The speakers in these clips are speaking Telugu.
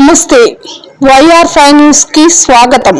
నమస్తే వైఆర్ ఫైవ్ న్యూస్ కి స్వాగతం.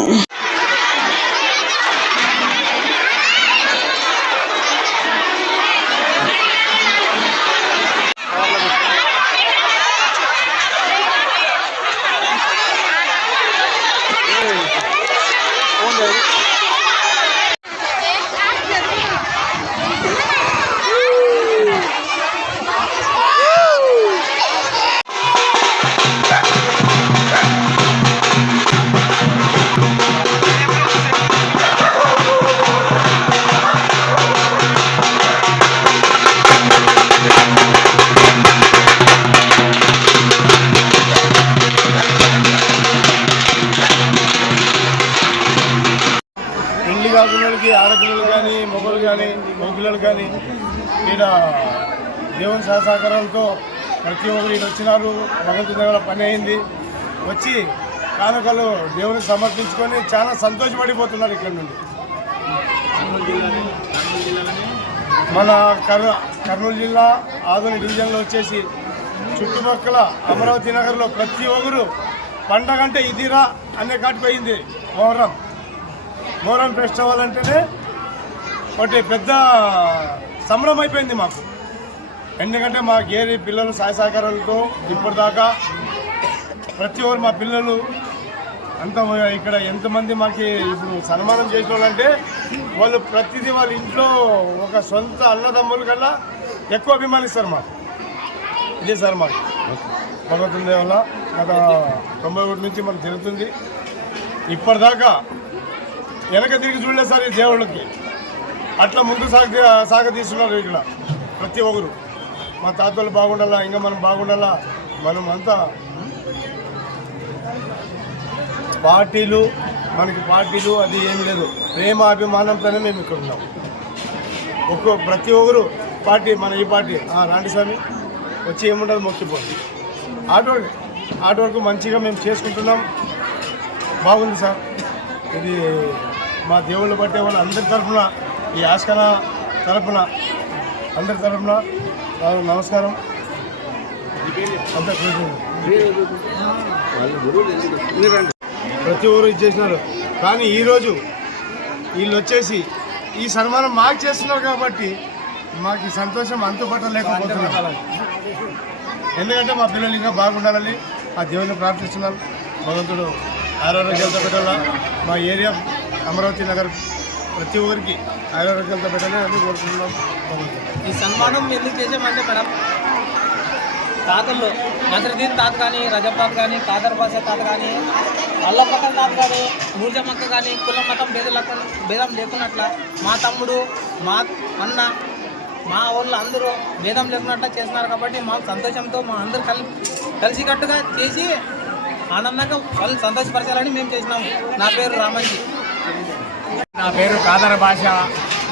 పిల్లలకి ఆడపిల్లలు కానీ మొగలు కానీ మగపిల్లలు కానీ ఈడ దేవుని సహకారాలతో ప్రతి ఒక్కరు ఈడ వచ్చినారు. భగవంతుని దగ్గర పని అయింది. వచ్చి కానుకలు దేవునికి సమర్పించుకొని చాలా సంతోషపడిపోతున్నారు. ఇక్కడ నుండి మన కర్నూలు జిల్లా ఆదోని డివిజన్లో వచ్చేసి చుట్టుపక్కల అమరావతి నగర్లో ప్రతి ఒక్కరు పండగ అంటే ఇదిరా అనే కాటిపోయింది. మొహరం ఫెస్టివల్ అంటేనే ఒకటి పెద్ద సంబరం అయిపోయింది మాకు. ఎందుకంటే మా గేరి పిల్లలు సహాయ సహకారాలతో ఇప్పటిదాకా ప్రతి ఒక్కరు మా పిల్లలు అంత ఇక్కడ ఎంతమంది మాకు ఇప్పుడు సన్మానం చేసిన వాళ్ళంటే వాళ్ళు ప్రతిదీ వాళ్ళ ఇంట్లో ఒక సొంత అన్నదమ్ముల కన్నా ఎక్కువ అభిమానిస్తారు మాకు. ఇదే సార్ మాకు భగవంతుని వల్ల గత 91 నుంచి మనకు జరుగుతుంది. ఇప్పటిదాకా వెనక తిరిగి చూడలేదు సార్ ఈ దేవుళ్ళకి. అట్లా ముందు సాగతీస్తున్నారు ఇక్కడ ప్రతి ఒక్కరు. మా తాతలు బాగుండాలా, ఇంకా మనం బాగుండాలా. మనం అంతా మనకి పార్టీలు అది ఏం లేదు, ప్రేమ అభిమానంతోనే మేము ఇక్కడ ఉన్నాం. ప్రతి ఒక్కరు పార్టీ మన ఈ పార్టీ రాండి స్వామి వచ్చి ఏముండదు మొక్కిపోండి. ఆట వరకు మంచిగా మేము చేసుకుంటున్నాం. బాగుంది సార్. ఇది మా దేవుళ్ళు బట్టే వాళ్ళు అందరి తరఫున, ఈ ఆస్కాన తరఫున అందరి తరఫున నమస్కారం. ప్రతి ఒక్కరు ఇచ్చేసినారు. కానీ ఈరోజు వీళ్ళు వచ్చేసి ఈ సన్మానం మాకు చేస్తున్నారు కాబట్టి మాకు ఈ సంతోషం అంతుపట్టలేకపోతున్నారు. ఎందుకంటే మా పిల్లలు ఇంకా బాగుండాలని ఆ దేవుని ప్రార్థిస్తున్నాం. భగవంతుడు ఆరోగ్యాలతో పెట్టాలా. మా ఏరియా అమరావతి నగర్ ప్రతి ఒక్కరికి ఆరోగ్యాలతో పెట్టాలని అన్నీ కోరుకుంటున్నాం. ఈ సన్మానం ఎందుకు చేసామంటే మేడం, తాతల్లో నజరుద్దీన్ తాత కానీ, రజబ్ తాత కానీ, కాదర్ బాషా తాత కానీ, అల్లపక్కల తాత కానీ, నూర్జమ్మక్క కానీ కులం మతం భేదం లేకున్నట్ల మా తమ్ముడు, మా అన్న, మా వాళ్ళు అందరూ భేదం లేకున్నట్ల చేస్తున్నారు. కాబట్టి మాకు సంతోషంతో మా అందరూ కలిసికట్టుగా చేసి ఆనందంగా వాళ్ళు సంతోషపరచాలని మేము చేసినాము. నా పేరు రామంజీ. నా పేరు కాదర్ భాష.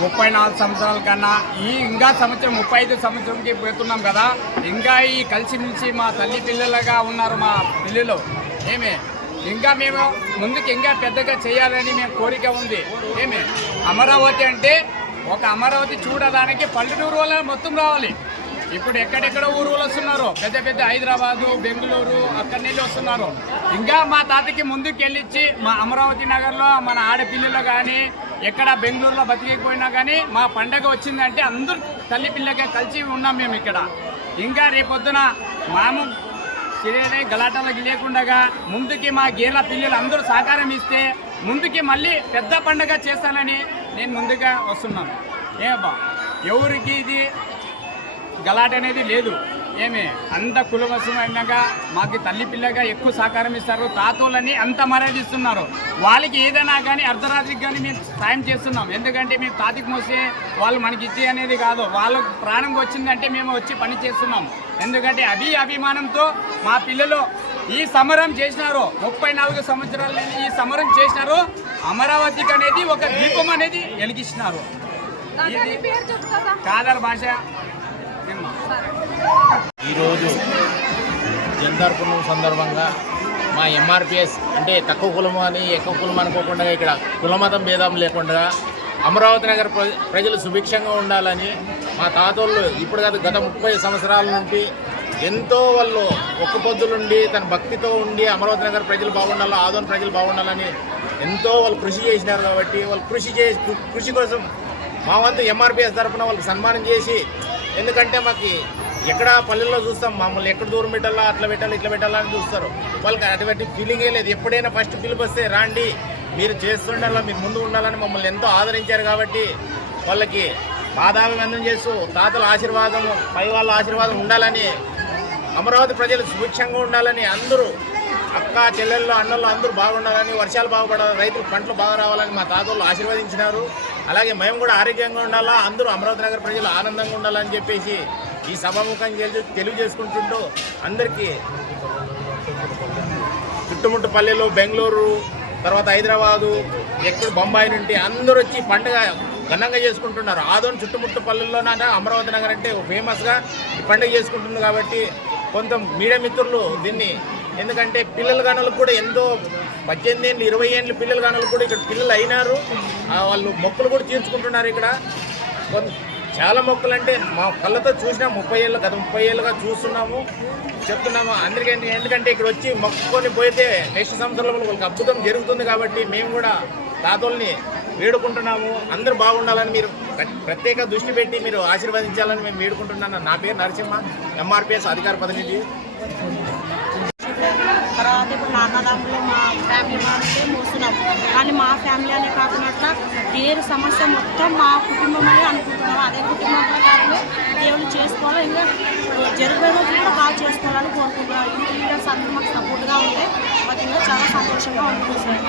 34 సంవత్సరాల కన్నా ఇంకా సంవత్సరం 35 సంవత్సరంకి పోతున్నాం కదా. ఇంకా ఈ కలిసిమెలిసి మా తల్లి పిల్లలుగా ఉన్నారు మా పిల్లలు. ఇంకా మేము ముందుకు ఇంకా పెద్దగా చేయాలని మేము కోరిక ఉంది. అమరావతి అంటే ఒక అమరావతి చూడడానికి పల్లెటూరు వాళ్ళ మొత్తం రావాలి. ఇప్పుడు ఎక్కడెక్కడ ఊరు వాళ్ళు వస్తున్నారు, పెద్ద పెద్ద హైదరాబాదు, బెంగళూరు అక్కడి నుంచి వస్తున్నారు. ఇంకా మా తాతకి ముందుకు వెళ్ళిచ్చి మా అమరావతి నగర్లో మన ఆడపిల్లలు కానీ ఎక్కడ బెంగళూరులో బతికేకపోయినా కానీ మా పండగ వచ్చిందంటే అందరూ తల్లి పిల్లగా కలిసి ఉన్నాం మేము ఇక్కడ. ఇంకా రేపొద్దున మాము చిరేనే గలాటాలకి లేకుండా ముందుకి మా గేర్ల పిల్లలు అందరూ సహకారం ఇస్తే ముందుకి మళ్ళీ పెద్ద పండగ చేస్తానని నేను ముందుగా వస్తున్నాను. ఎవరికి ఇది గలాట అనేది లేదు. అంత కులవశమైనాక మాకు తల్లి పిల్లగా ఎక్కువ సహకారం ఇస్తారు. తాతోళ్ళని అంత మర్యాద ఇస్తున్నారు. వాళ్ళకి ఏదైనా కానీ అర్ధరాత్రికి కానీ మేము సాయం చేస్తున్నాం. ఎందుకంటే మేము తాతికి మోస్తే వాళ్ళు మనకి ఇచ్చే అనేది కాదు, వాళ్ళకు ప్రాణం వచ్చిందంటే మేము వచ్చి పని చేస్తున్నాం. ఎందుకంటే అభిమానంతో మా పిల్లలు ఈ సమరం చేసినారు. 34 సంవత్సరాల నుంచి ఈ సమరం చేసినారు. అమరావతికి అనేది ఒక దీపం అనేది వెలిగిస్తున్నారు. ఇది కాదర్ భాష. ఈరోజు జెండర్ పుణ్యం సందర్భంగా మా ఎంఆర్పిఎస్ అంటే తక్కువ కులం అని ఎక్కువ కులం అనుకోకుండా ఇక్కడ కులమతం భేదం లేకుండా అమరావతి నగర ప్రజలు సుభిక్షంగా ఉండాలని మా తాతోళ్ళు ఇప్పుడు గత 30 సంవత్సరాల నుండి ఎంతో వాళ్ళు ఒక్క పొద్దులుండి తన భక్తితో ఉండి అమరావతి నగర్ ప్రజలు బాగుండాలి, ఆదోన్ ప్రజలు బాగుండాలని ఎంతో వాళ్ళు కృషి చేసినారు. కాబట్టి వాళ్ళు కృషి కోసం మా వంతు ఎంఆర్పిఎస్ తరఫున వాళ్ళకి సన్మానం చేసి, ఎందుకంటే మాకు ఎక్కడ పల్లెల్లో చూస్తాం మమ్మల్ని ఎక్కడ దూరం పెట్టాలా, అట్లా పెట్టాలి ఇట్లా పెట్టాలా అని చూస్తారు. వాళ్ళకి అటువంటి ఫీలింగే లేదు. ఎప్పుడైనా ఫస్ట్ పిలుపు వస్తే రాండి, మీరు చేస్తుండాలా, మీరు ముందు ఉండాలని మమ్మల్ని ఎంతో ఆదరించారు. కాబట్టి వాళ్ళకి పాదాభివందనం చేస్తూ తాతల ఆశీర్వాదం, పై వాళ్ళ ఆశీర్వాదం ఉండాలని, అమరావతి ప్రజలు సుభిక్షంగా ఉండాలని, అందరూ అక్క చెల్లెళ్ళు అన్నలు అందరూ బాగుండాలని, వర్షాలు బాగుపడాలి, రైతులు పంటలు బాగా రావాలని మా తాతలు ఆశీర్వదించినారు. అలాగే మేము కూడా ఆరోగ్యంగా ఉండాలా, అందరూ అమరావతి నగర ప్రజలు ఆనందంగా ఉండాలని చెప్పేసి ఈ సభాముఖంగా తెలియజేసుకుంటుంటూ అందరికీ చుట్టుముట్టు పల్లెలు, బెంగళూరు, తర్వాత హైదరాబాదు, ఎక్కడ బొంబాయి నుండి అందరూ వచ్చి పండుగ ఘనంగా చేసుకుంటున్నారు. ఆదోని చుట్టుముట్టు పల్లెల్లోనే అమరావతి నగర్ అంటే ఫేమస్గా ఈ పండుగ చేసుకుంటుంది. కాబట్టి కొంత మీడియా మిత్రులు దీన్ని, ఎందుకంటే పిల్లల గనులకు కూడా ఎంతో 18 ఏళ్ళు 20 ఏళ్ళు పిల్లల గనులకు కూడా ఇక్కడ పిల్లలు అయినారు. వాళ్ళు మొక్కులు కూడా తీర్చుకుంటున్నారు. ఇక్కడ చాలా మొక్కలు అంటే మా కళ్ళతో చూసినా 30 ఏళ్ళు, గత 30 ఏళ్ళుగా చూస్తున్నాము, చెప్తున్నాము అందరికీ. ఎందుకంటే ఇక్కడ వచ్చి మొక్కుకొని పోతే నెక్స్ట్ సంవత్సరంలో వాళ్ళకి అద్భుతం జరుగుతుంది. కాబట్టి మేము కూడా తాతల్ని వేడుకుంటున్నాము, అందరూ బాగుండాలని మీరు ప్రత్యేక దృష్టి పెట్టి మీరు ఆశీర్వదించాలని మేము వేడుకుంటున్నాను. నా పేరు నరసింహ, ఎంఆర్పిఎస్ అధికార ప్రతినిధి. తర్వాత ఇప్పుడు మా అన్నదమ్ములు మా ఫ్యామిలీ వాళ్ళే మోస్తున్నాం, కానీ మా ఫ్యామిలీ అనే కాకుండా దేవుని సమస్య మొత్తం మా కుటుంబమే అనుకుంటున్నాం. అదే కుటుంబం ప్రకారమే దేవుని చేసుకోవాలి, ఇంకా జరిగే రోజు కూడా బాగా చేసుకోవాలని కోరుకుంటున్నాం. ఈ లీడర్స్ అందరూ మాకు సపోర్ట్గా ఉంటే మాకు ఇంకా చాలా సంతోషంగా ఉంటుంది సార్.